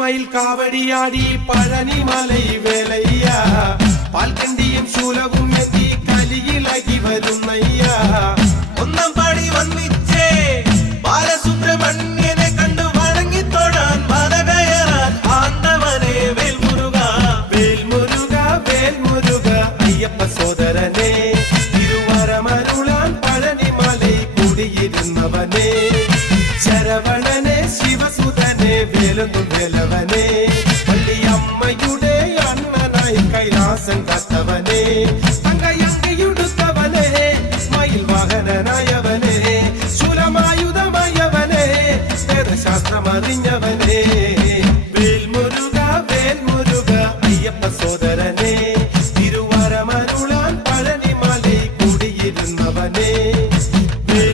മയിൽ കാവടിയാടി പഴനിമലൈ വേലയ്യ പാൽക്കണ്ടിയും ശൂലവും എത്തി കലിയിലാക്കി വരുന്നയ്യ ഒന്നാം പടി വന്നിച്ചേ ബാലസുബ്രഹ്മണ്യനെ കണ്ടു വണങ്ങി തൊഴാൻ മല കയറാൻ ആണ്ടവനെ വേൽമുരുക വേൽമുരുക വേൽമുരുക അയ്യപ്പ സോദരനെ തിരുവരമരുളാൻ പഴനിമലൈ കുടിയിരുന്നവനെ ശരവണനെ ശിവസുതനെ വേലൊന്നും വേലവനെ